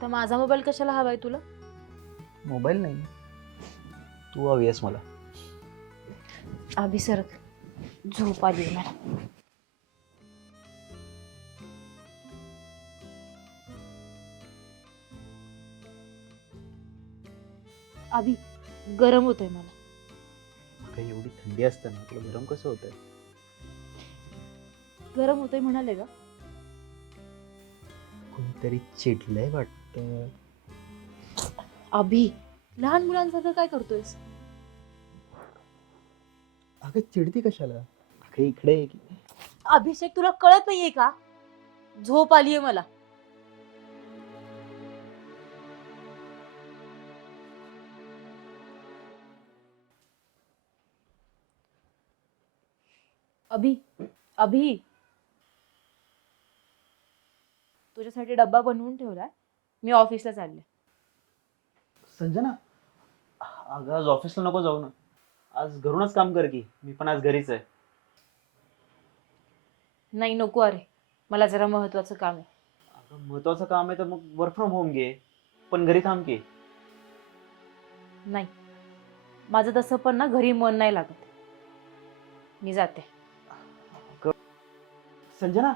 आता माझा मोबाईल कशाला हवाय तुला? मोबाईल नाही, तू हवी आहेस मला. अभि सरक, झोप आली मला. अभि गरम होतंय मला. काही एवढी थंडी असताना तुला गरम कसं होतंय? गरम होतंय म्हणाले का? कोणतरी चिडलंय वाटतं. अभि लहान मुलांसारखं काय करतोयस? अगं चिडती कशाला? अगं इकडे ये की. अभिषेक तुला कळत नाहीये का? झोप आलीये मला. अभि अभि तुझ्यासाठी डब्बा बनवून ठेवलाय, मी ऑफिसला चालले. संजना, अगं आज ऑफिसला नको जाऊ ना, आज घरूनच काम कर की. मी पण आज घरीच आहे. नाही नको, अरे मला जरा महत्वाचं काम आहे. अगं महत्वाचं काम आहे तर मग वर्क फ्रॉम होम घे, पण घरी थांब की. नाही, माझं तसं पण ना घरी मन नाही लागत. मी जाते. संजना,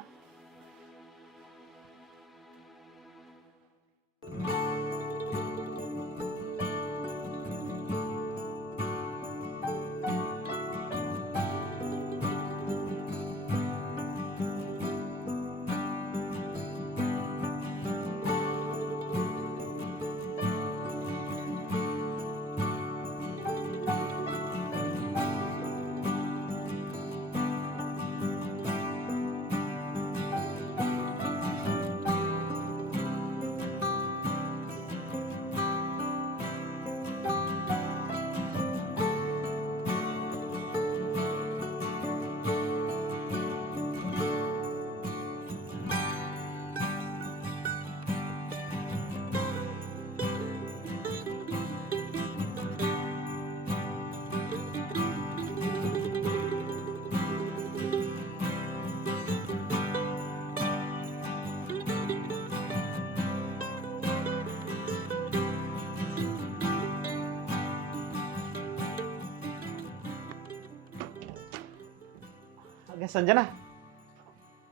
अगं संजना,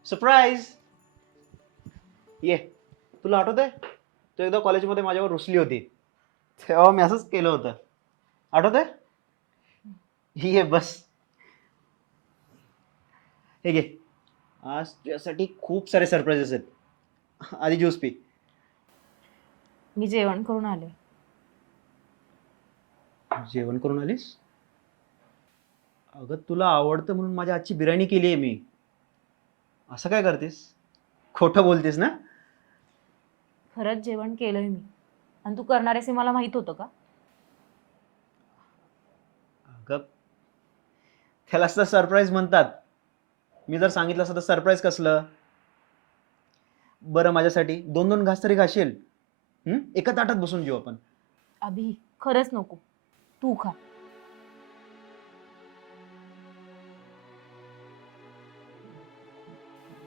सरप्राईज. ये, तुला आठवतंय तू एकदा कॉलेजमध्ये माझ्यावर रुसली होती, तेव्हा मी असंच केलं होतं. आठवतंय? ये बस, हे घे. आज तुझ्यासाठी खूप सारे सरप्राईजेस आहेत. आधी ज्यूस पी. मी जेवण करून आले. जेवण करून आलीस? अगं तुला आवडतं म्हणून माझ्या आजची बिर्याणी केली आहे मी. असं काय करतेस? खोटं बोलतेस ना? खरंच जेवण केलंय मी, आणि तू करणार आहेस हे मला माहित होतं का? अगं त्यालाच तर सरप्राईज म्हणतात. मी जर सांगितलं असतं तर सरप्राईज कसलं? बरं माझ्यासाठी 2-2 घास तरी खाशील? एका ताटात बसून जेवू आपण. अभि खरंच नको, तू खा.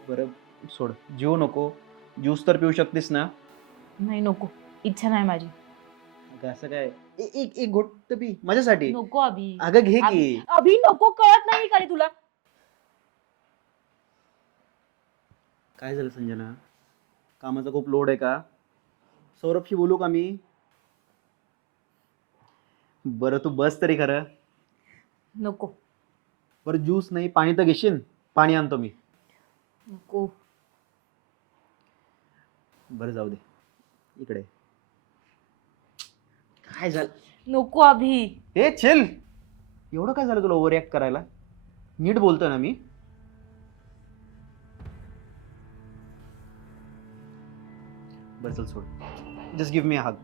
बरं सोड, जेवू नको. ज्यूस तर पिऊ शकतेस ना? नाही नको, इच्छा नाही माझी. अगं असं काय, एक एक घोट तर पी माझ्यासाठी. नको अभि. अगं घे की. अभि नको, कळत नाही का रे तुला? काय झालं संजना? कामाचा खूप लोड आहे का? सौरभशी बोलू का मी? बरं तू बस तरी खरं. नको बरं ज्यूस नाही, पाणी तर घेशील? पाणी आणतो मी. नको. बरं जाऊ दे, इकडे. काय झालं? नको अभि. हे चिल. एवढं काय झालं तुला ओव्हर रिॲक्ट करायला? नीट बोलतोय ना मी. बरं चल सोड, जस्ट गिव्ह मी अ हग.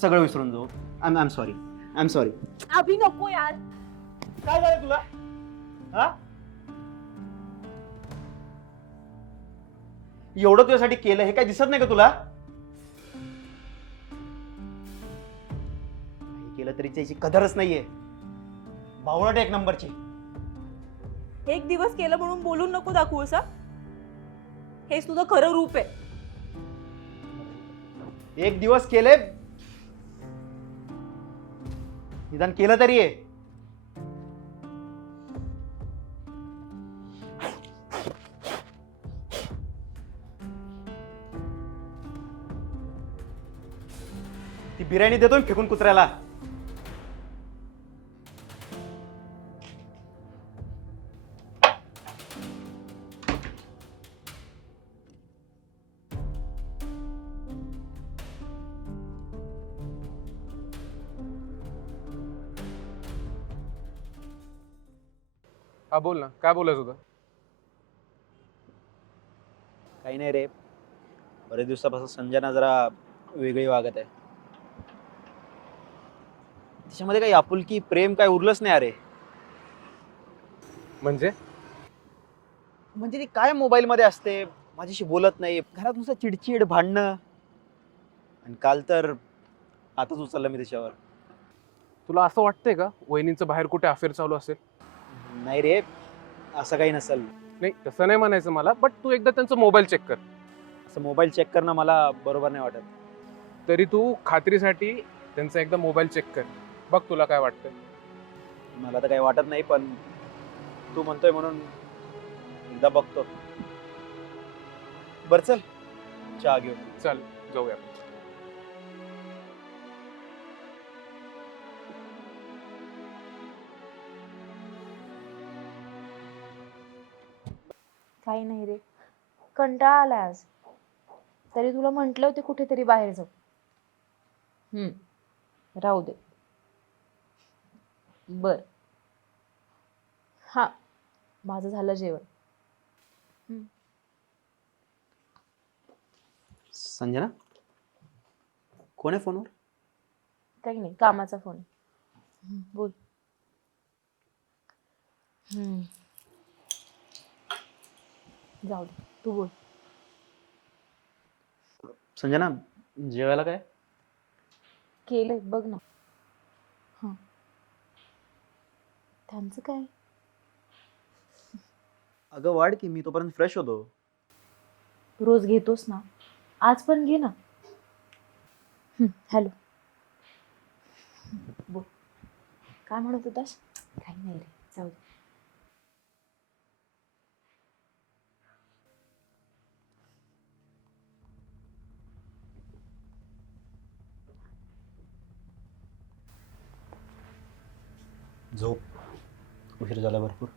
सगळं विसरून जाऊ. I am sorry, I am sorry. अभि नको यार. काय झालं तुला? हा, एवढं तुझ्यासाठी केलं, हे काय दिसत नाही का तुला? काही केलं तरी त्याची कदरच नाहीये. बावळट एक नंबरची. एक दिवस केलं म्हणून बोलून नको दाखवूस हा. हेच तुझं खरं रूप आहे. एक दिवस केले, निदान केलं तरी आहे. ती बिर्याणी देतो ना फेकून कुत्र्याला. हा बोल ना, काय बोलायचं होतं? काही नाही रे, बरेच दिवसापासून संजना जरा वेगळी वागत आहे. तिच्यामध्ये काही आपुलकी प्रेम काय उरलंच नाही अरे. म्हणजे म्हणजे ती काय मोबाईल मध्ये असते, माझ्याशी बोलत नाही, घरात नुसतं चिडचिड भांडणं. आणि काल तर हातच उचलला मी तिच्यावर. तुला असं वाटतंय का वहिनींचं बाहेर कुठे अफेअर चालू असेल? नाही रे, असं काही नसेल. नाही, तसं नाही म्हणायचं मला, बट तू एकदा त्यांचा मोबाईल चेक कर. असं मोबाईल चेक करणं मला बरोबर नाही वाटत. तरी तू खात्रीसाठी त्यांचा एकदा मोबाईल चेक कर, बघ तुला काय वाटतंय. मला तर काही वाटत नाही, पण तू म्हणतोय म्हणून एकदा बघतो. बर चल, चहा घेऊ. चल जाऊया. काही नाही रे, कंटाळा आलाय आज. तरी तुला म्हंटले होते कुठेतरी बाहेर जाऊ. राहू दे. बर. हा, माझं झालं जेवण. संजना, कोण आहे फोनवर? काही नाही, कामाचा फोन. बोल. जाऊ दे, तू बोल. संजना, जेवायला काय? केलंय बघ ना. त्यांचं काय? अगं वाढ की, मी तोपर्यंत फ्रेश होतो. रोज घेतोस ना, आज पण घे ना. हॅलो, बोल. काय म्हणत होतास? काही नाही रे, जाऊ दे. झोप, उशीर झाला भरपूर.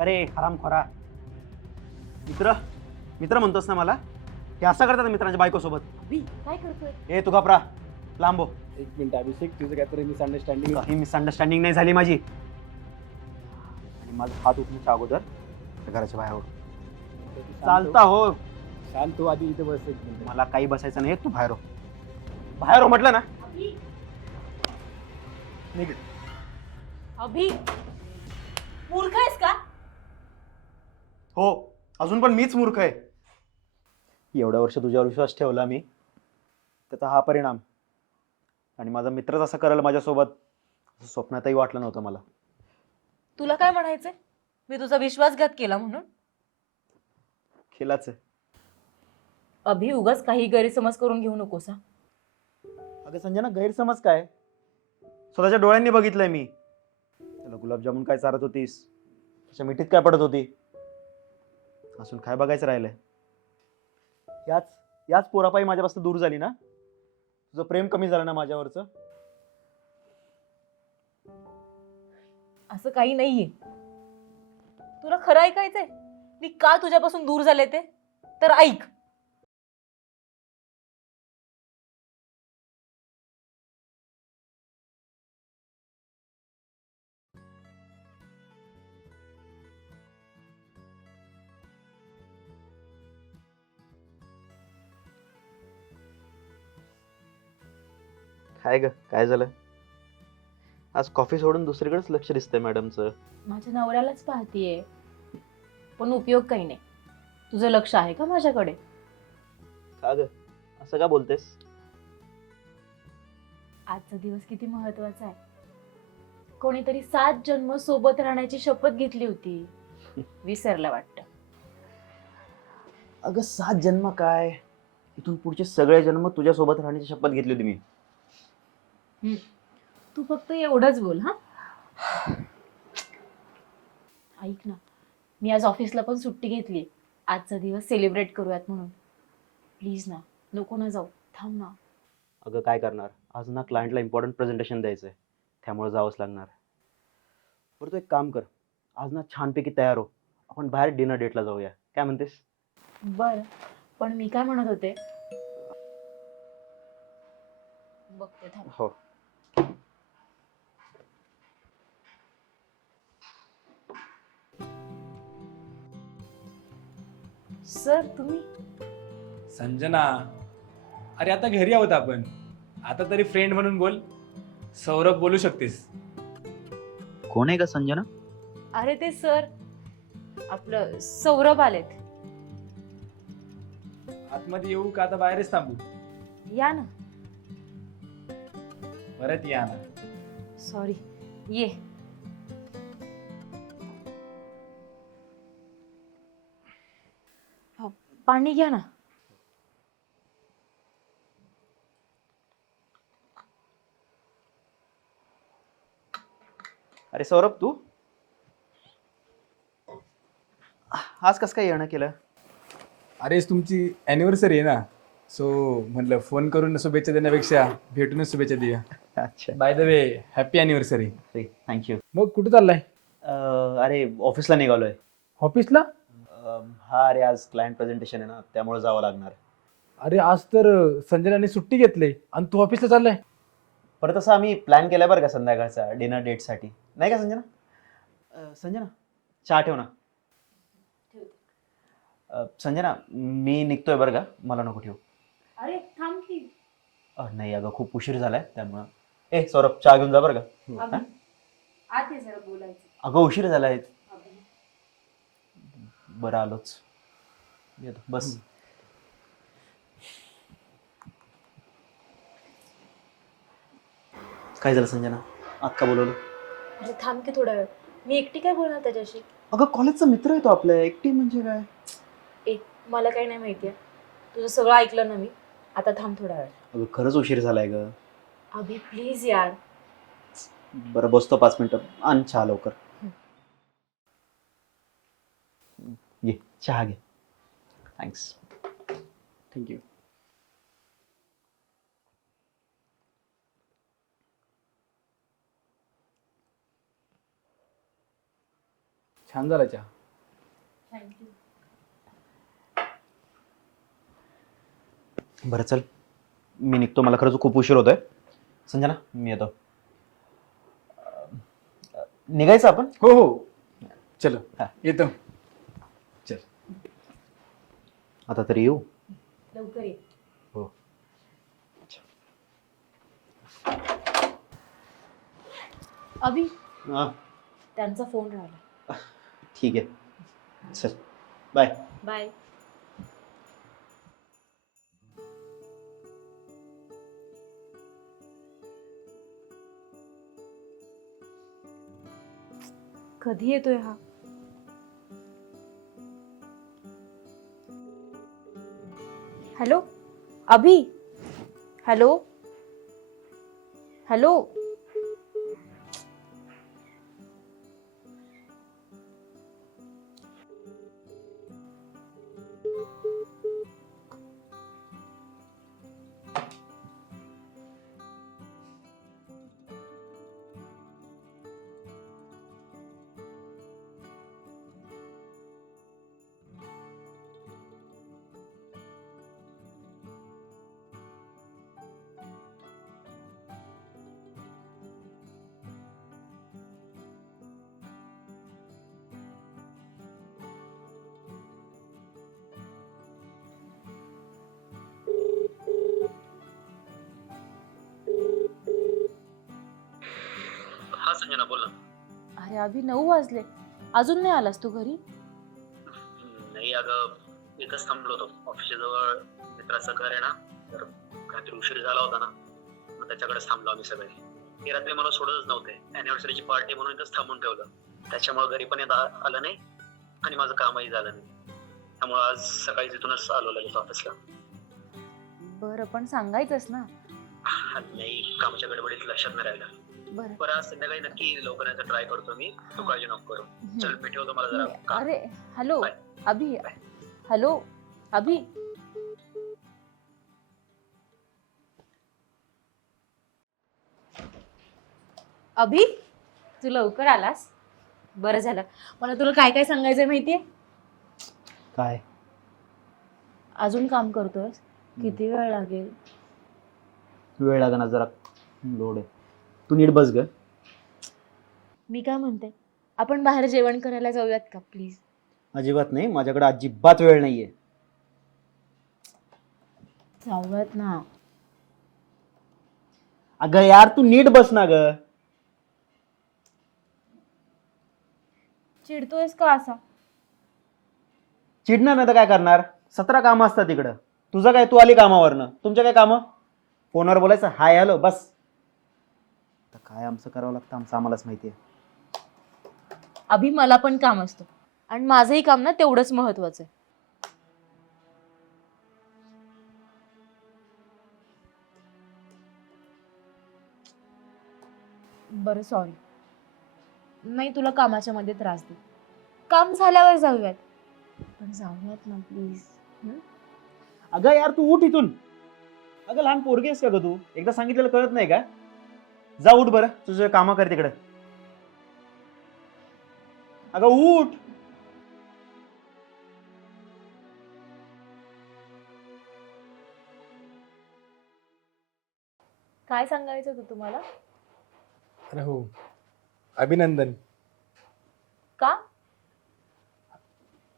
अरे हरामखोरा. मित्र मित्र म्हणतोस ना मला? हे असं करतात मित्रांच्या बायकोसोबत. अभि काय करतोय? ए तू घाबरा, लांबो. एक मिनिट अभिषेक, तुझं काहीतरी मिसअंडरस्टँडिंग. काही मिसअंडरस्टँडिंग नाही झाली माझी. आणि माझा हात उठण्याच्या अगोदर घराच्या बाहेर हो. चालता हो. शांत तू आधी इथे बस एक मिनिट. मला काही बसायचं नाही, तू बाहेर हो. बाहेर हो म्हटलं ना. अभि निघ. अभि मूर्ख आहेस का? हो, अजून पण मीच मूर्ख आहे. एवढ्या वर्ष तुझ्यावर विश्वास ठेवला मी, त्याचा हा परिणाम. आणि माझा मित्रच असं करेल माझ्यासोबत असं स्वप्नातही वाटलं नव्हतं मला. तुला काय म्हणायचंय? मी तुझा विश्वासघात केला म्हणून? केलाच आहे. अभि उगाच काही गैरसमज करून घेऊ नकोस हा. अगं संजना, गैरसमज काय? स्वतःच्या डोळ्यांनी बघितलंय मी. त्याला गुलाबजामुन काय चारत होतीस, त्याच्या मिठीत काय पडत होती, असून काय बघायचं राहिलंय? याच याच पोरापायी माझ्यापासून दूर झाली ना? तुझं प्रेम कमी झालं ना माझ्यावरचं? असं काही नाहीये. तुला खरं ऐकायचंय मी का तुझ्यापासून दूर झाले ते? तर ऐक. काय ग, काय झालं? आज कॉफी सोडून दुसरीकडेच लक्ष दिसतंय मॅडमचं. माझ्या नवऱ्यालाच पाहतीये, पण उपयोग काही नाही. तुझं लक्ष आहे का माझ्याकडे? का ग, असं का बोलतेस? आजचा दिवस किती महत्वाचा आहे. कोणीतरी 7 जन्म सोबत राहण्याची शपथ घेतली होती. विसरला वाटतं. अगं 7 जन्म काय, इथून पुढचे सगळे जन्म तुझ्या सोबत राहण्याची शपथ घेतली होती मी. तू फक्त एवढंच बोल हा. ऐक ना, मी आज ऑफिसला पण सुट्टी घेतली. आजचा दिवस सेलिब्रेट करूयात म्हणून. प्लीज ना, नको ना जाऊ, थांब ना. अगं काय करणार, आज ना क्लायंटला इम्पॉर्टंट प्रेझेंटेशन द्यायचं आहे, त्यामुळे जावंच लागणार. बरं तू एक काम कर, आज ना छानपैकी तयार हो, आपण बाहेर डिनर डेटला जाऊया, काय म्हणतेस? बर, पण मी काय म्हणत होते, बघते थांब. हो. सर तुम्ही? संजना, अरे आता घरी आहोत आपण. आता तरी फ्रेंड म्हणून बोल. सौरभ बोलू शकतेस. कोण आहे का संजना? अरे ते सर, आपलं सौरभ आलेत. आतमध्ये येऊ का आता बाहेरच थांबू? या ना. परत या ना. सॉरी, ये. पाणी घ्या ना. अरे सौरभ, तू आज कसं काय येणं केलं? अरे तुमची अॅनिव्हर्सरी आहे ना, सो म्हटलं फोन करून शुभेच्छा देण्यापेक्षा भेटूनच शुभेच्छा देऊया. अच्छा, by the way, happy anniversary. Thank you. मग कुठे चाललाय? अरे ऑफिसला निघालोय. ऑफिसला? हा, अरे आज क्लायंट प्रेझेंटेशन आहे ना, त्यामुळे जावं लागणार. अरे आज तर संजनाने सुट्टी घेतली आणि तू ऑफिसला चाललाय? परत असं आम्ही प्लॅन केलाय बरं का संध्याकाळचा डिनर डेटसाठी, नाही का संजना? संजना, चहा ठेव ना. संजना, मी निघतोय बरं का, मला नको ठेवू. अरे थांब की. नाही अगं, खूप उशीर झालाय त्यामुळं. ए सौरभ, चहा घेऊन जा बरं का. हा? आत ये जरा बोलायचं. अगं उशीर झालाय. बरं आलोच, येतो, बस. काय झालं संजना, आत का बोलवलं? अरे थांब की थोडा वेळ, मी एकटी काय बोलणार त्याच्याशी? अगं कॉलेजचा मित्र आहे तो आपल्या, एकटी म्हणजे काय? एक मला काही नाही माहितीये, तुझं सगळं ऐकलं ना मी. आता थांब थोडा वेळ. अगं खरंच उशीर झालाय ग. अभि प्लीज यार. बरं बसतो 5 मिनिटं, आण चहा लवकर. घे चहा घे. थँक्स. थँक्यू. छान झाला चहा. थँक्यू. बरं चल, मी निघतो, मला खरंच खूप उशीर होतोय. संजना मी येतो. निघायचं आपण? हो हो, चलो हा. येतो. चल. आता तरी येऊ. लवकर ये. हो. अभि, हां त्यांचा फोन राहिला. ठीक आहे, चल बाय. बाय. कधी येतोय हा? हॅलो अभि, हॅलो हॅलो. हा संजना बोल ना. अरे अभि 9 वाजले, अजून नाही आलास तू घरी? नाही अगं, इथंच थांबलो होतो. ऑफिसच्या जवळ मित्राचं घर आहे ना, तर काहीतरी उशीर झाला होता ना, मग त्याच्याकडेच थांबलो आम्ही सगळे. ते रात्री मला सोडतच नव्हते, अॅनिव्हर्सरीची पार्टी म्हणून इथंच थांबून ठेवलं. त्याच्यामुळे घरी पण येता आलं नाही आणि माझं कामही झालं नाही. त्यामुळे आज सकाळी तिथूनच आलो लगेच ऑफिसला. बरं पण सांगायचंस ना. नाही, कामाच्या गडबडीत लक्षात नाही राहिलं. बरं. बरं आज संध्याकाळी नक्की लवकर यायचा ट्राय करतो मी, तू काळजी नको करू. चल मी ठेवतो, मला जरा काम. अरे हॅलो बाय. अभि, हॅलो अभि. अभि, तू लवकर आलास, बरं झालं. मला तुला काय काय सांगायचंय माहितीये? काय? अजून काम करतोयस? किती वेळ लागेल? वेळ लागणार, जरा लोड आहे. तू नीट बस ग. मी काय म्हणते, आपण बाहेर जेवण करायला जाऊयात का प्लीज? अजिबात नाही, माझ्याकडे अजिबात वेळ नाहीये. जाऊयात ना. अगं यार, तू नीट बस ना ग. चिडतोयस का असा? चिडणार नाही तर काय करणार? 17 कामं असतात तिकडं. तुझं काय, तू आली कामावरनं, तुमच्या काय कामं? फोनवर बोलायचं, हाय हॅलो बस. तर काय आमचं करावं लागतं आमचं आम्हालाच माहिती आहे. अभि, मला पण काम असतं आणि माझंही काम ना तेवढंच महत्वाचं आहे. बरं सॉरी, नाही तुला कामाच्या मध्ये त्रास दे. काम झाल्यावर जाऊयात, पण जाऊयात ना प्लीज. अगं यार, तू उठ इथून. अगं लहान पोरगी आहेस का ग तू? एकदा सांगितलेलं कळत नाही का? जा उठ बरं, तुझं कामं कर तिकडे. अगं उठ. काय सांगायचं होतं तुम्हाला? अरे हो, अभिनंदन. का?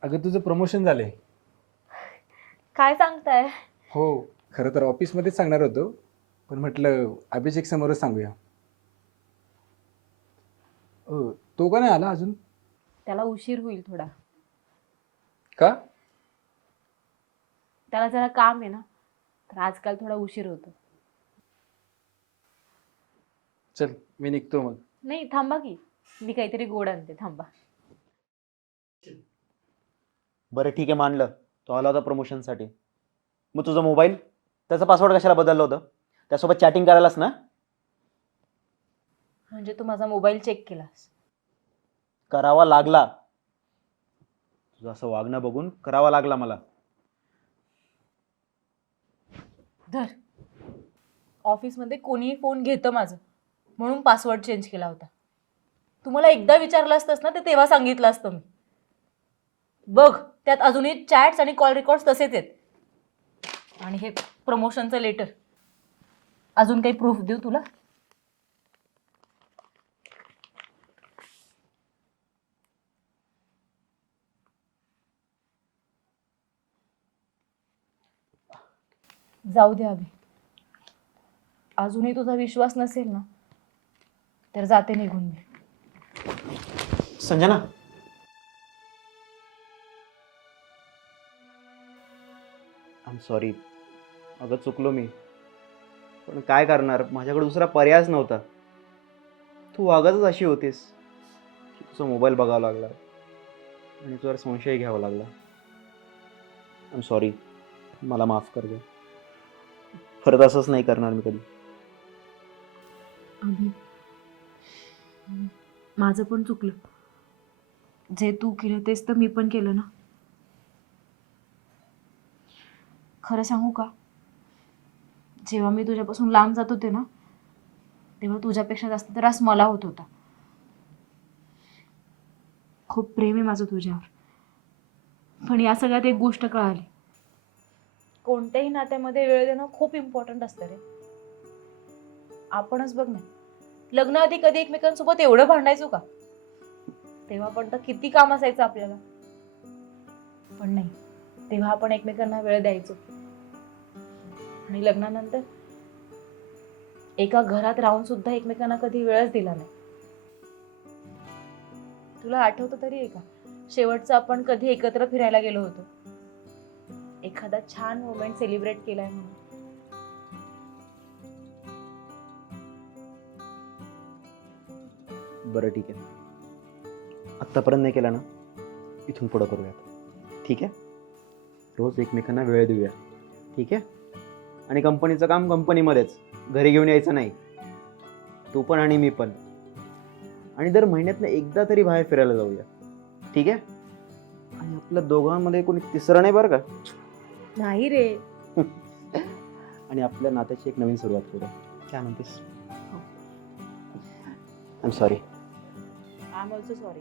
अगं तुझं प्रमोशन झालंय. काय सांगताय? हो, खरं तर ऑफिसमध्येच सांगणार होतो, पण म्हटलं अभिषेक समोरच सांगूया. तो का नाही आला अजून? त्याला उशीर होईल थोडा. का? त्याला जरा काम आहे ना, तर आजकाल थोडा उशीर होतो. चल मी निघतो मग. नाही थांबा की, मी काहीतरी गोड आणते, थांबा. बरं ठीक आहे, मानलं तो आला होता प्रमोशनसाठी. मग तुझा मोबाईल, त्याचा पासवर्ड कशाला बदललं होतं? त्यासोबत चॅटिंग करायलास ना? म्हणजे तू माझा मोबाईल चेक केलास? करावा लागला. तुझं असं वागणं बघून करावा लागला मला. धर. ऑफिसमध्ये कोणीही फोन घेतं माझं, म्हणून पासवर्ड चेंज केला होता. तू मला एकदा विचारलं असतंस ना, ते तेव्हा सांगितलं असतं मी. बघ, त्यात अजूनही चॅट्स आणि कॉल रेकॉर्ड्स तसेच आहेत. आणि हे प्रमोशनचं लेटर. अजून काही प्रूफ देऊ तुला? जाऊ दे अभि. अजूनही तुझा विश्वास नसेल ना, तर जाते निघून मी. Sanjana, I am sorry. अगं चुकलो मी, पण काय करणार, माझ्याकडे दुसरा पर्यायच नव्हता. तू वागतच अशी होतीस की तुझा मोबाईल बघावा लागला आणि तुझ्यावर संशय घ्यावा लागला. आय एम सॉरी, मला माफ कर गं. परत असंच नाही करणार मी कधी. अभि, माझं पण चुकलं. जे तू केलं तेच तर मी पण केलं ना. खरं सांगू का, जेव्हा मी तुझ्यापासून लांब जात होते ना, तेव्हा तुझ्यापेक्षा जास्त त्रास मला होत होता. खूप प्रेम आहे माझं तुझ्यावर. पण या सगळ्यात एक गोष्ट कळाली, कोणत्याही नात्यामध्ये वेळ देणं खूप इम्पॉर्टंट असतं रे. आपणच बघ ना, लग्न आधी कधी एकमेकांसोबत एवढं भांडायचो का? तेव्हा पण तर किती काम असायचं आपल्याला. पण नाही, तेव्हा आपण एकमेकांना वेळ द्यायचो. आणि लग्नानंतर एका घरात राहून सुद्धा एकमेकांना कधी वेळच दिला नाही. तुला आठवतं तरी आहे का, शेवटचं आपण कधी एकत्र फिरायला गेलो होतो? एखादा छान मोमेंट सेलिब्रेट केलाय म्हणून. बरं ठीक आहे, आत्तापर्यंत नाही केला ना, इथून पुढं करूयात. ठीक आहे, रोज एकमेकांना वेळ देऊया. ठीक आहे, आणि कंपनीचं काम कंपनीमध्येच, घरी घेऊन यायचं नाही. तू पण आणि मी पण. आणि दर महिन्यातनं एकदा तरी बाहेर फिरायला जाऊया. ठीक आहे, आणि आपल्या दोघांमध्ये कोणी तिसरं नाही बरं का. नाही रे. आणि आपल्या नात्याची एक नवीन सुरुवात करूया. काय म्हणतेस? I am sorry. I am also sorry.